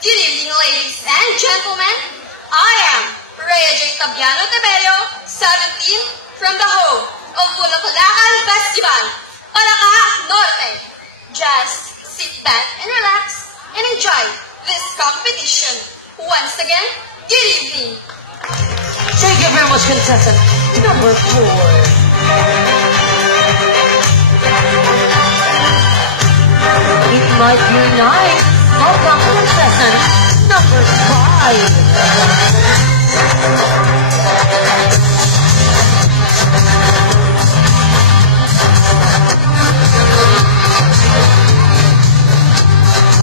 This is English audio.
Good evening, ladies and gentlemen. I am Rhea J. Tabiano Tebello, 17, from the home of Bulacan Festival, Palaka Norte. Just sit back and relax and enjoy this competition. Once again, good evening. Thank you very much, contestant number 4. It might be nice. Welcome, contestant number 5.